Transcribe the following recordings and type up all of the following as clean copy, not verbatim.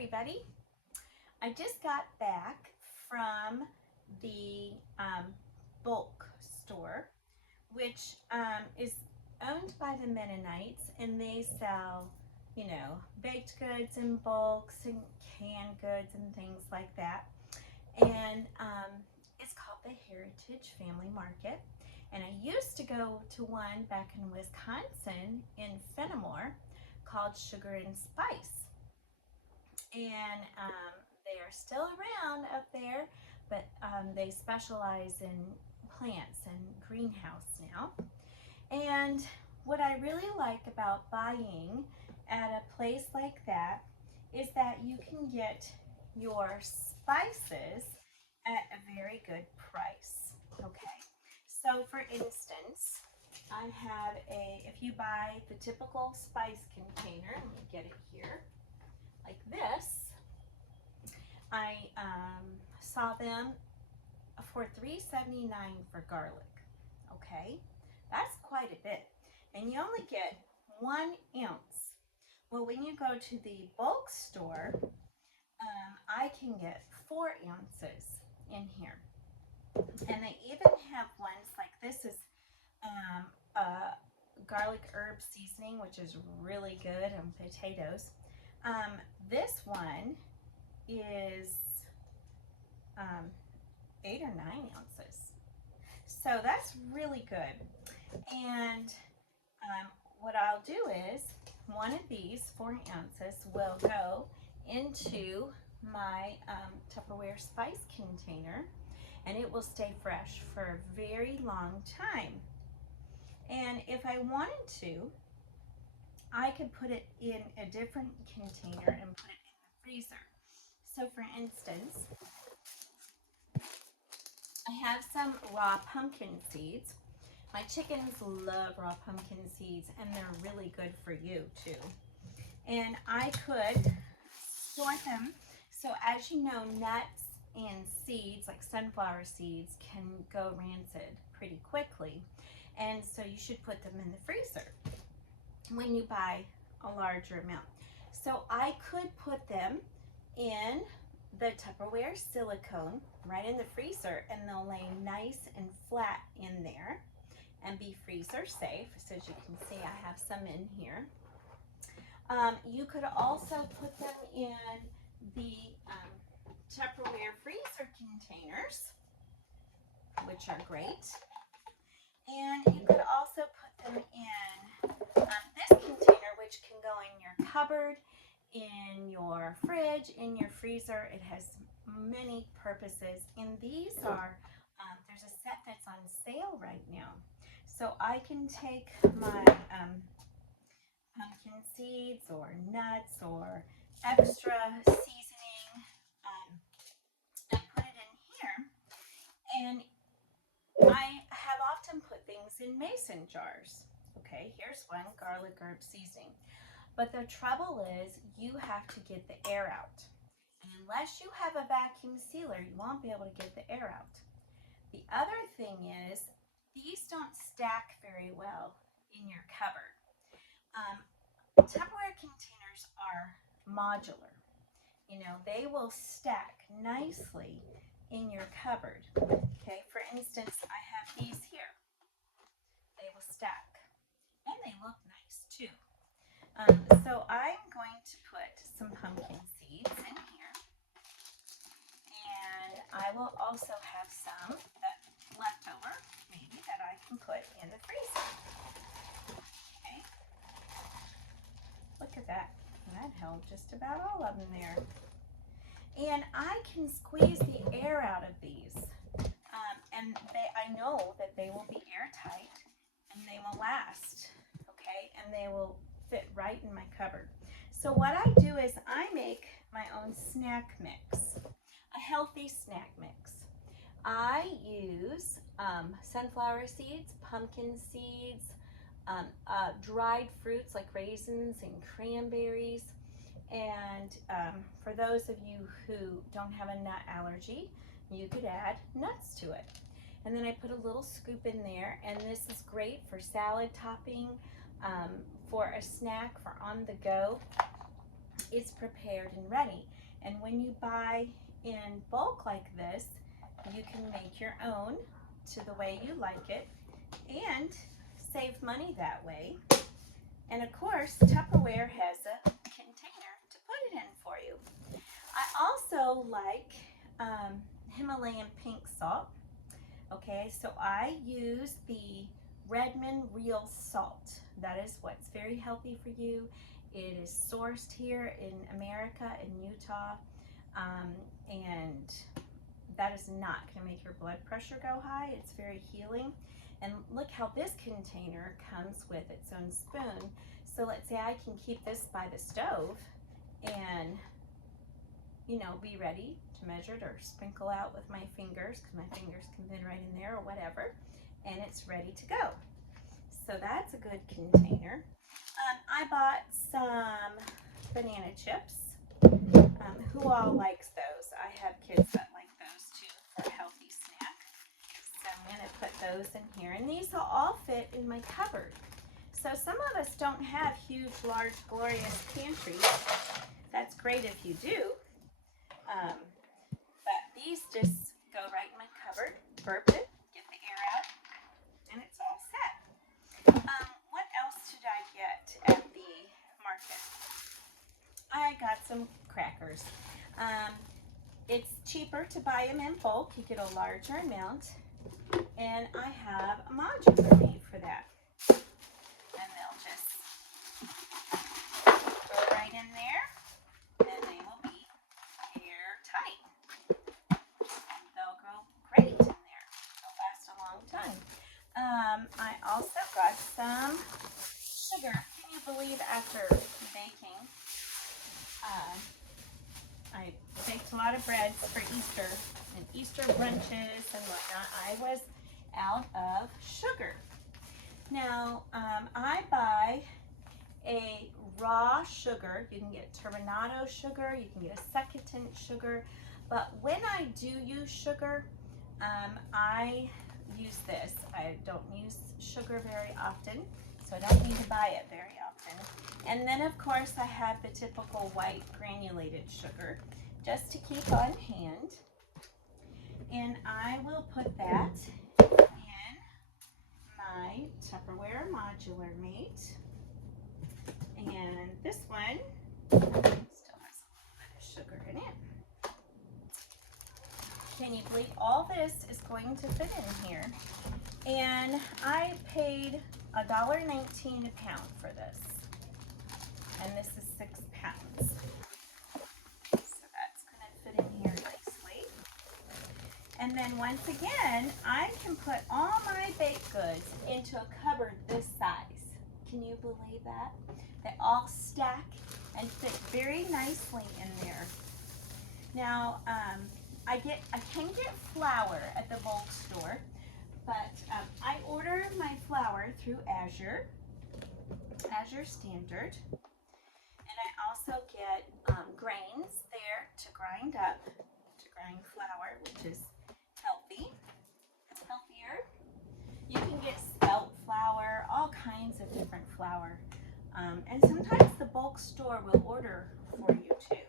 everybody. I just got back from the bulk store, which is owned by the Mennonites, and they sell, baked goods in bulks and canned goods and things like that. And it's called the Heritage Family Market. And I used to go to one back in Wisconsin in Fenimore called Sugar and Spice. And they are still around up there, but they specialize in plants and greenhouse now. And what I really like about buying at a place like that is that you can get your spices at a very good price. Okay, so for instance, I have if you buy the typical spice container, let me get it here, like this, I saw them for $3.79 for garlic. Okay, that's quite a bit, and you only get 1 ounce. Well, when you go to the bulk store, I can get 4 ounces in here, and they even have ones like this is a garlic herb seasoning, which is really good on potatoes. This one is 8 or 9 ounces. So that's really good. And what I'll do is one of these 4 ounces will go into my Tupperware spice container, and it will stay fresh for a very long time. And if I wanted to, I could put it in a different container and put it in the freezer. So for instance, I have some raw pumpkin seeds. My chickens love raw pumpkin seeds, and they're really good for you too. And I could store them. So as you know, nuts and seeds like sunflower seeds can go rancid pretty quickly. And so you should put them in the freezer when you buy a larger amount. So I could put them in the Tupperware silicone right in the freezer, and they'll lay nice and flat in there and be freezer safe. So as you can see, I have some in here. You could also put them in the Tupperware freezer containers, which are great. And you could also put them in this container, which can go in your cupboard, in your fridge, in your freezer. It has many purposes. And these are, there's a set that's on sale right now. So I can take my pumpkin seeds or nuts or extra seasoning and put it in here. And I have often put things in mason jars. Okay, here's one, garlic herb seasoning. But the trouble is you have to get the air out. And unless you have a vacuum sealer, you won't be able to get the air out. The other thing is these don't stack very well in your cupboard. Tupperware containers are modular. They will stack nicely in your cupboard. Okay, for instance, I have these here. They will stack, and they look nice too. So I'm going to put some pumpkin seeds in here, and I will also have some left over, maybe, that I can put in the freezer. Okay, look at that. That held just about all of them there. And I can squeeze the air out of these, and I know that they will be airtight and they will last, okay, and they will fit right in my cupboard. So what I do is I make my own snack mix, a healthy snack mix. I use sunflower seeds, pumpkin seeds, dried fruits like raisins and cranberries. And for those of you who don't have a nut allergy, you could add nuts to it. And then I put a little scoop in there, and this is great for salad topping, for a snack, for on the go. it's prepared and ready. And when you buy in bulk like this, you can make your own to the way you like it and save money that way. And of course, Tupperware has a container to put it in for you. I also like Himalayan pink salt. Okay, so I use the Redmond Real Salt. That is what's very healthy for you. It is sourced here in America, in Utah, and that is not going to make your blood pressure go high. It's very healing. And look how this container comes with its own spoon. So let's say I can keep this by the stove and, you know, be ready to measure it or sprinkle out with my fingers, because my fingers can fit right in there or whatever, and it's ready to go. So that's a good container. I bought some banana chips. Who all likes those? I have kids that like those too for a healthy snack. So I'm going to put those in here, and these will all fit in my cupboard. So some of us don't have huge, large, glorious pantries. That's great if you do. But these just go right in my cupboard, burp it, get the air out, and it's all set. What else did I get at the market? I got some crackers. It's cheaper to buy them in bulk. You get a larger amount, and I have a modular made for that. And they'll just go right in there, and they will be airtight. They'll go great in there. They'll last a long time. I also got some sugar. Can you believe after baking, I baked a lot of breads for Easter and Easter brunches and whatnot. I was out of sugar. Now, I buy a raw sugar. You can get turbinado sugar, you can get a succulent sugar, but when I do use sugar, I use this. I don't use sugar very often, so I don't need to buy it very often. And then of course I have the typical white granulated sugar just to keep on hand, and I will put that in my Tupperware modular mate. And this one still has a little bit of sugar in it. Can you believe all this is going to fit in here? And I paid $1.19 a pound for this. And this is 6 pounds. So that's going to fit in here nicely. And then once again, I can put all my baked goods into a cupboard this size. Can you believe that? They all stack and fit very nicely in there. Now, I can get flour at the bulk store, but I order my flour through Azure Standard, and I also get grains there to grind flour, which is healthier. You can get spelt flour, all kinds of different flour. And sometimes the bulk store will order for you too.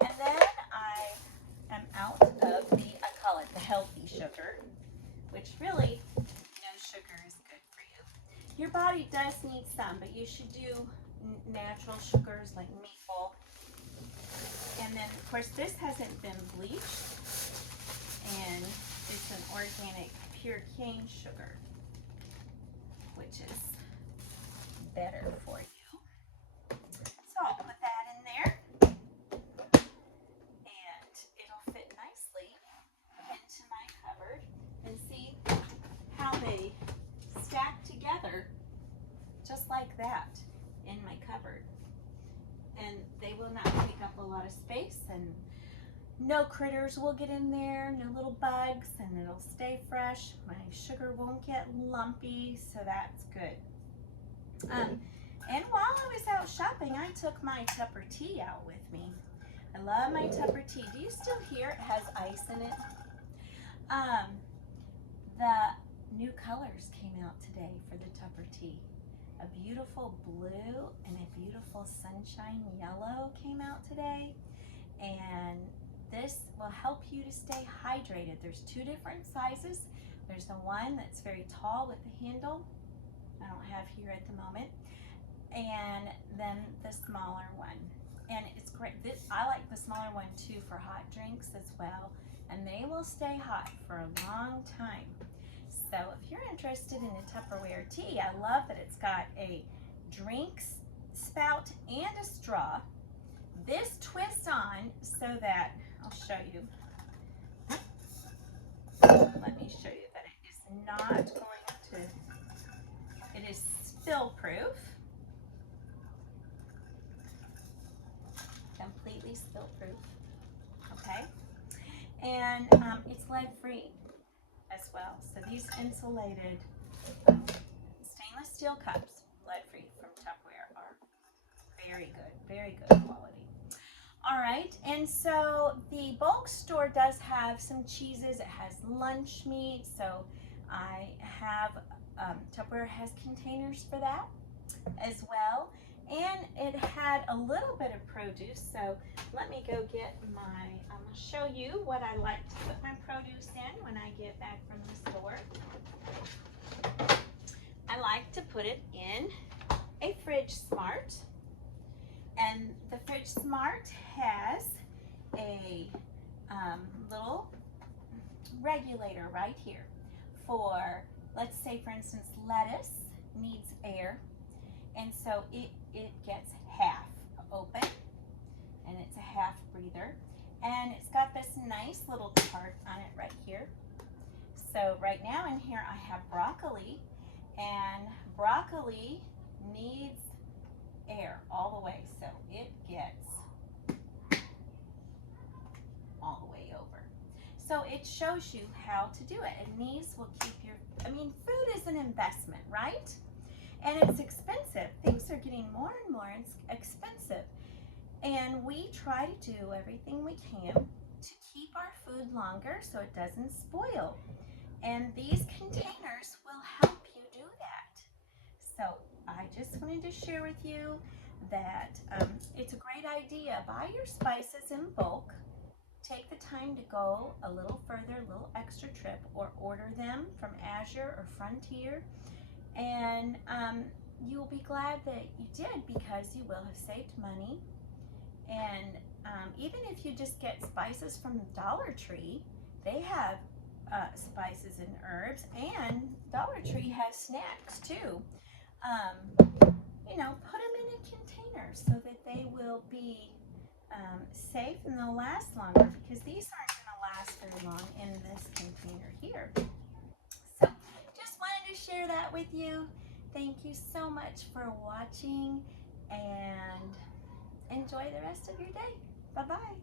And then I am out of I call it the healthy sugar, which really, sugar is good for you. Your body does need some, but you should do natural sugars like maple. And then, of course, this hasn't been bleached, and it's an organic pure cane sugar, which is better for you. So I'll put that in there, and it'll fit nicely into my cupboard. And see how they stack together just like that in my cupboard. And they will not take up a lot of space, and no critters will get in there, no little bugs, and it'll stay fresh. My sugar won't get lumpy, so that's good. And while I was out shopping, I took my Tupper tea out with me. I love my Tupper tea. Do you still hear it has ice in it? The new colors came out today for the Tupper tea. A beautiful blue and a beautiful sunshine yellow came out today. And this will help you to stay hydrated. There's two different sizes. There's the one that's very tall with the handle, I don't have here at the moment, and then the smaller one. And it's great. I like the smaller one too for hot drinks as well, and they will stay hot for a long time. So if you're interested in a Tupperware tea, I love that it's got a drink spout and a straw. This twists on so that, I'll show you. Let me show you that it is not going to, it is spill proof. Completely spill proof. Okay. And it's lead free as well. So these insulated stainless steel cups, lead free from Tupperware, are very good quality. All right, and so the bulk store does have some cheeses. It has lunch meat, so I have, Tupperware has containers for that as well. And it had a little bit of produce, so let me go get my, I'm going to show you what I like to put my produce in when I get back from the store. I like to put it in a Fridge Smart. And the Fridge Smart has a little regulator right here for, let's say for instance, lettuce needs air, and so it gets half open and it's a half breather, and it's got this nice little chart on it right here. So right now in here I have broccoli, and broccoli needs air all the way, so it gets all the way over. So it shows you how to do it, and these will keep your, I mean, food is an investment, right? And it's expensive. Things are getting more and more expensive, and we try to do everything we can to keep our food longer so it doesn't spoil, and these containers will help you do that. So I just wanted to share with you that it's a great idea. Buy your spices in bulk. Take the time to go a little further, a little extra trip, or order them from Azure or Frontier, and you'll be glad that you did, because you will have saved money. And even if you just get spices from Dollar Tree, they have spices and herbs, and Dollar Tree has snacks too. You know, put them in a container so that they will be safe and they'll last longer, because these aren't going to last very long in this container here. So just wanted to share that with you. Thank you so much for watching, and enjoy the rest of your day. Bye-bye.